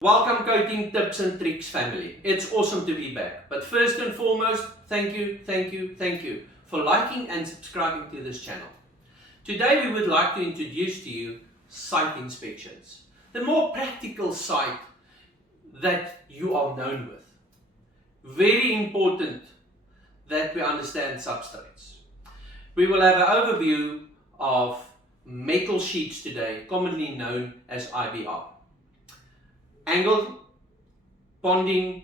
Welcome Coating Tips and Tricks family. It's awesome to be back. But first and foremost, thank you for liking and subscribing to this channel. Today we would like to introduce to you site inspections. The more practical site that you are known with. Very important that we understand substrates. We will have an overview of metal sheets today, commonly known as IBR. Angle, ponding,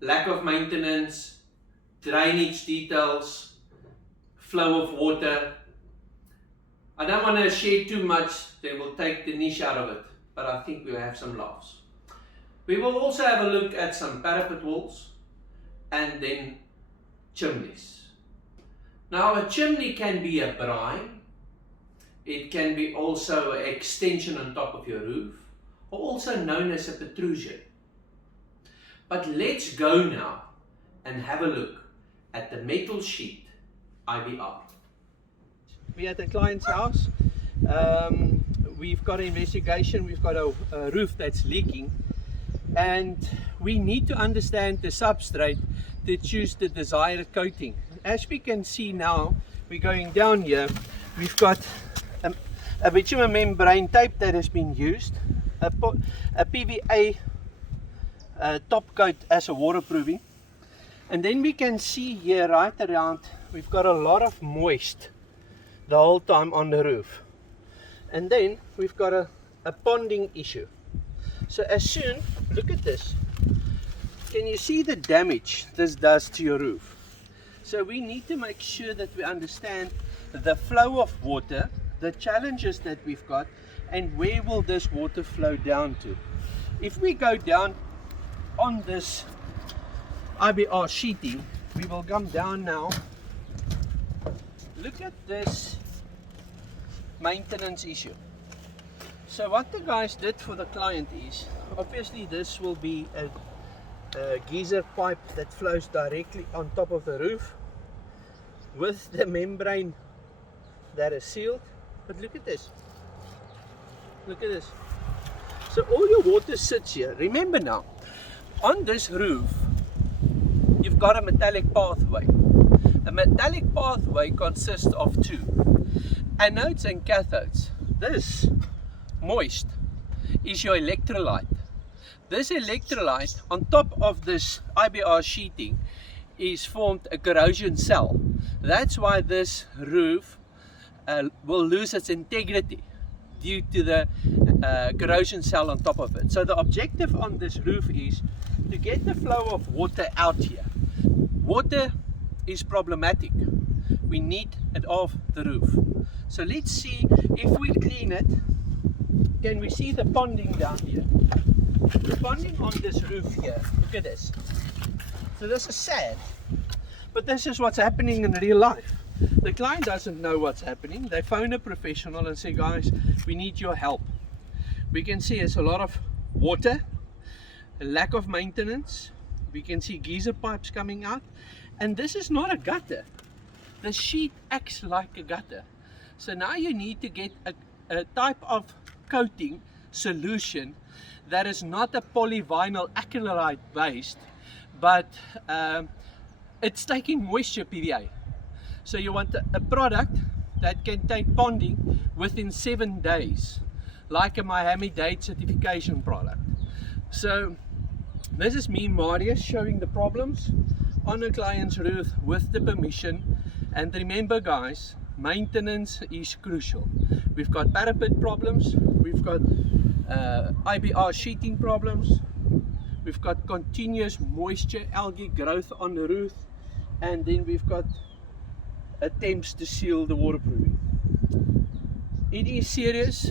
lack of maintenance, drainage details, flow of water. I don't want to share too much, they will take the niche out of it, but I think we'll have some laughs. We will also have a look at some parapet walls and then chimneys. Now a chimney can be a brine, it can be also an extension on top of your roof, or also known as a protrusion. But let's go now and have a look at the metal sheet IBR. We're at the client's house. We've got an investigation, we've got a roof that's leaking, and we need to understand the substrate to choose the desired coating. As we can see now, we're going down here, we've got a bitumen membrane tape that has been used, a PVA top coat as a waterproofing, and then we can see here right around we've got a lot of moist the whole time on the roof, and then we've got a ponding issue. So as soon, look at this, can you see the damage this does to your roof? So we need to make sure that we understand the flow of water, the challenges that we've got, and where will this water flow down to. If we go down on this IBR sheeting, we will come down now. Look at this maintenance issue. So what the guys did for the client is, obviously this will be a geyser pipe that flows directly on top of the roof with the membrane that is sealed. But look at this. Look at this. So all your water sits here. Remember now, on this roof, you've got a metallic pathway. A metallic pathway consists of two, anodes and cathodes. This moist is your electrolyte. This electrolyte on top of this IBR sheeting is formed a corrosion cell. That's why this roof will lose its integrity due to the corrosion cell on top of it. So the objective on this roof is to get the flow of water out here. Water is problematic. We need it off the roof. So let's see if we clean it. Can we see the ponding down here? The ponding on this roof here. Look at this. So this is sad, but this is what's happening in real life. The client doesn't know what's happening. They phone a professional and say, guys, we need your help. We can see it's a lot of water, a lack of maintenance. We can see geyser pipes coming out, and this is not a gutter. The sheet acts like a gutter. So now you need to get a type of coating solution that is not a polyvinyl acrylate based, but it's taking moisture PVA. So you want a product that can take ponding within 7 days, like a Miami-Dade certification product. So this is me, Marius, showing the problems on a client's roof with the permission. And remember guys, maintenance is crucial. We've got parapet problems, we've got IBR sheeting problems, we've got continuous moisture, algae growth on the roof, and then we've got attempts to seal the waterproofing. It is serious,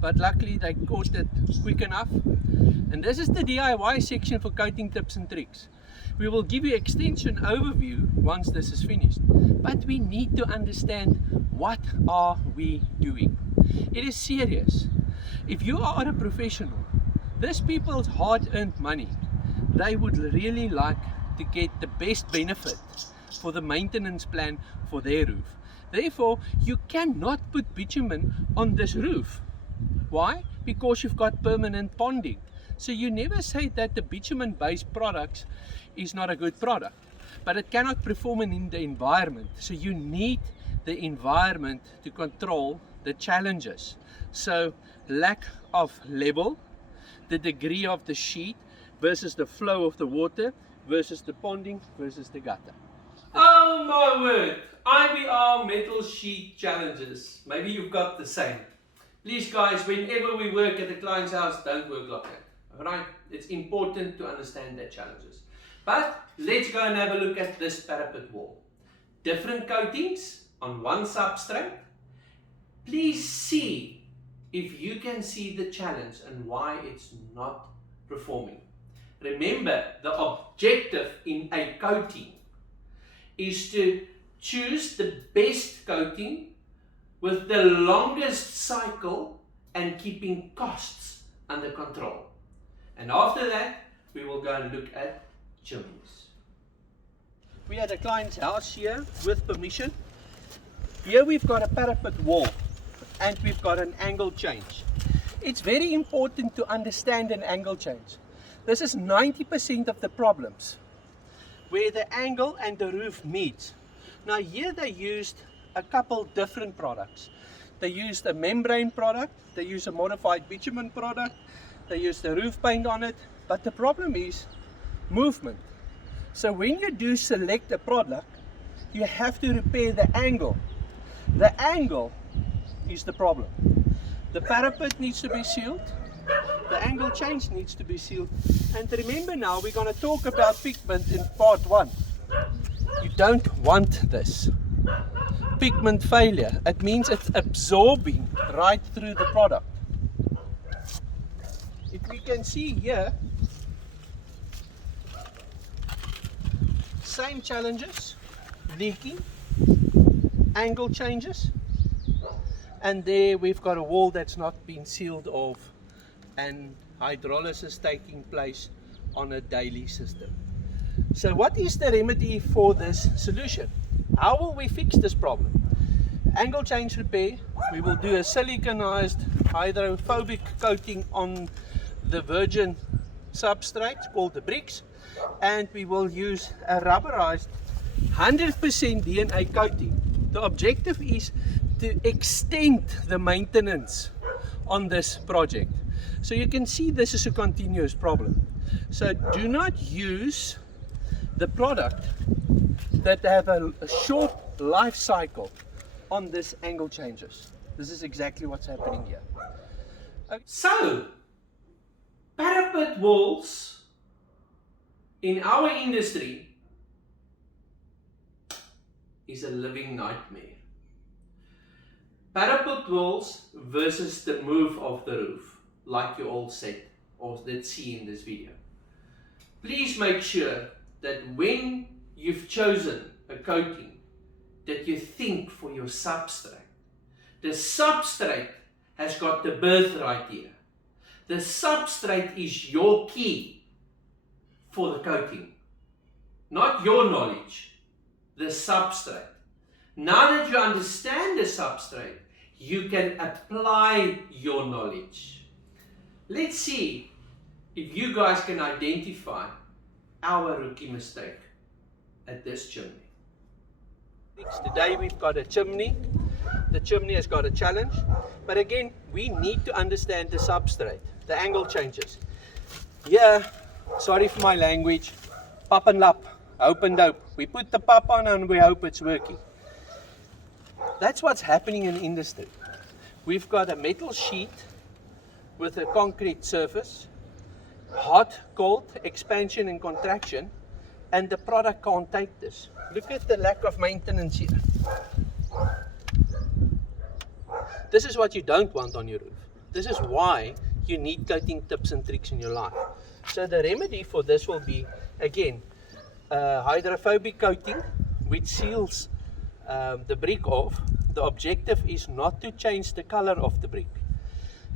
but luckily they caught it quick enough. And this is the DIY section for coating tips and tricks. We will give you extension overview once this is finished, but we need to understand what are we doing. It is serious. If you are a professional, these people's hard-earned money, they would really like to get the best benefit for the maintenance plan for their roof. Therefore, you cannot put bitumen on this roof. Why? Because you've got permanent ponding. So you never say that the bitumen-based products is not a good product, but it cannot perform in the environment. So you need the environment to control the challenges. So lack of level, the degree of the sheet versus the flow of the water versus the ponding versus the gutter. Oh my word! IBR metal sheet challenges. Maybe you've got the same. Please guys, whenever we work at the client's house, don't work like that. Alright? It's important to understand their challenges. But let's go and have a look at this parapet wall. Different coatings on one substrate. Please see if you can see the challenge and why it's not performing. Remember, the objective in a coating is to choose the best coating with the longest cycle and keeping costs under control. And after that, we will go and look at chimneys. We had a client's house here with permission. Here we've got a parapet wall and we've got an angle change. It's very important to understand an angle change. This is 90% of the problems where the angle and the roof meets. Now here they used a couple different products. They used a membrane product, they used a modified bitumen product, they used the roof paint on it, but the problem is movement. So when you do select a product, you have to repair the angle. The angle is the problem. The parapet needs to be sealed, the angle change needs to be sealed. And remember now, we're going to talk about pigment in part 1. You don't want this. Pigment failure, it means it's absorbing right through the product. If we can see here, same challenges, leaking, angle changes, and there we've got a wall that's not been sealed off and hydrolysis taking place on a daily system. So what is the remedy for this solution? How will we fix this problem? Angle change repair, we will do a siliconized hydrophobic coating on the virgin substrate called the bricks, and we will use a rubberized 100% DNA coating. The objective is to extend the maintenance on this project. So you can see this is a continuous problem. So do not use the product that have a short life cycle on this angle changes. This is exactly what's happening here. So, parapet walls in our industry is a living nightmare. Parapet walls versus the move of the roof, like you all said or did see in this video. Please make sure that when you've chosen a coating, that you think for your substrate. The substrate has got the birthright here. The substrate is your key for the coating, not your knowledge, the substrate. Now that you understand the substrate, you can apply your knowledge. Let's see if you guys can identify our rookie mistake at this chimney. Today we've got a chimney. The chimney has got a challenge, but again we need to understand the substrate, the angle changes. Here, sorry for my language, pap and lap, hope and dope. We put the pap on and we hope it's working. That's what's happening in industry. We've got a metal sheet with a concrete surface, hot, cold, expansion and contraction, and the product can't take this. Look at the lack of maintenance here. This is what you don't want on your roof. This is why you need coating tips and tricks in your life. So the remedy for this will be, again, hydrophobic coating, which seals the brick off. The objective is not to change the color of the brick,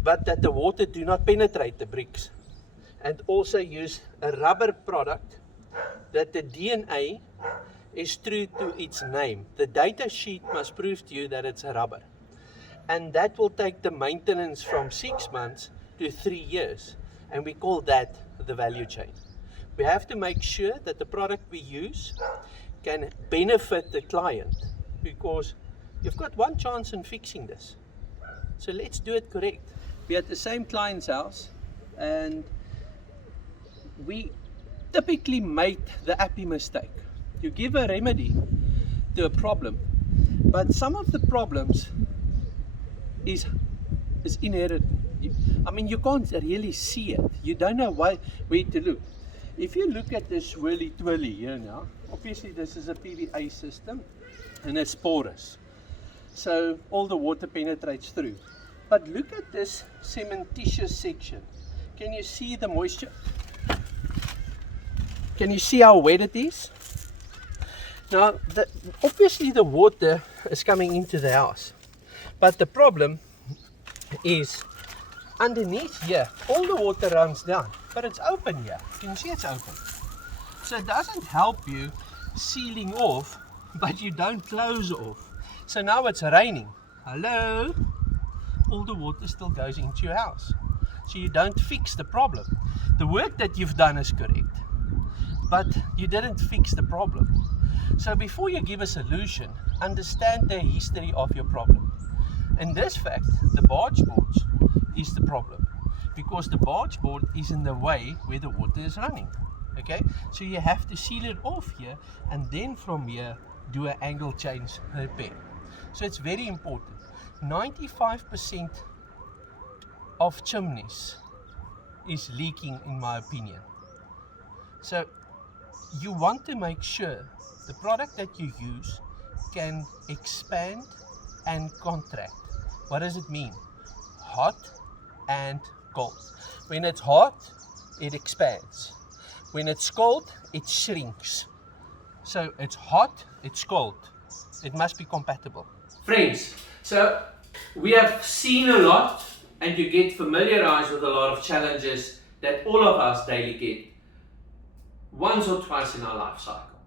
but that the water do not penetrate the bricks. And also use a rubber product that the DNA is true to its name. The data sheet must prove to you that it's a rubber. And that will take the maintenance from 6 months to 3 years. and we call that the value chain. We have to make sure that the product we use can benefit the client, because you've got one chance in fixing this. So let's do it correct. We're at the same client's house, and we typically made the happy mistake. You give a remedy to a problem, but some of the problems is inherent. I mean, you can't really see it. You don't know where to look. If you look at this whirly twirly here now, obviously this is a PVA system and it's porous, so all the water penetrates through. But look at this cementitious section. Can you see the moisture? Can you see how wet it is? Now, obviously the water is coming into the house, but the problem is underneath here, all the water runs down, but it's open here. Can you see it's open? So it doesn't help you sealing off, but you don't close off. So now it's raining. Hello? All the water still goes into your house. So you don't fix the problem. The work that you've done is correct, but you didn't fix the problem. So before you give a solution, understand the history of your problem. In this fact, the barge boards is the problem, because the barge board is in the way where the water is running. Okay, so you have to seal it off here, and then from here do an angle change repair. So it's very important. 95% of chimneys is leaking, in my opinion. So you want to make sure the product that you use can expand and contract. What does it mean? Hot and cold. When it's hot, it expands. When it's cold, it shrinks. So it's hot, it's cold. It must be compatible. Friends, so we have seen a lot, and you get familiarized with a lot of challenges that all of us daily get once or twice in our life cycle.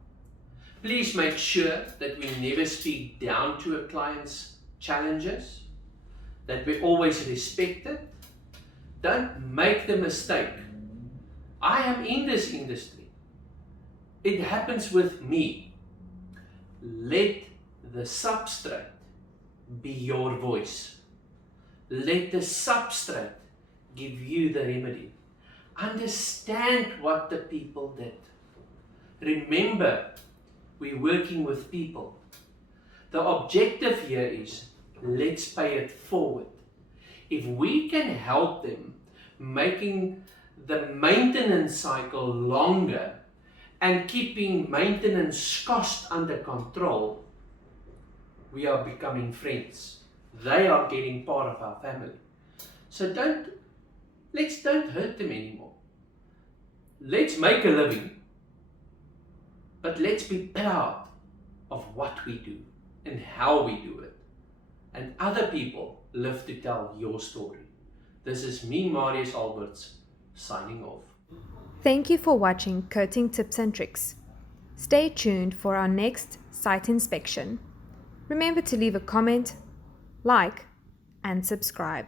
Please make sure that we never speak down to a client's challenges, that we always respect it. Don't make the mistake. I am in this industry. It happens with me. Let the substrate be your voice. Let the substrate give you the remedy. Understand what the people did. Remember, we're working with people. The objective here is, let's pay it forward. If we can help them making the maintenance cycle longer and keeping maintenance cost under control, we are becoming friends. They are getting part of our family. So let's don't hurt them anymore. Let's make a living, but let's be proud of what we do and how we do it. And other people live to tell your story. This is me, Marius Alberts, signing off. Thank you for watching Coating Tips and Tricks. Stay tuned for our next site inspection. Remember to leave a comment, like, and subscribe.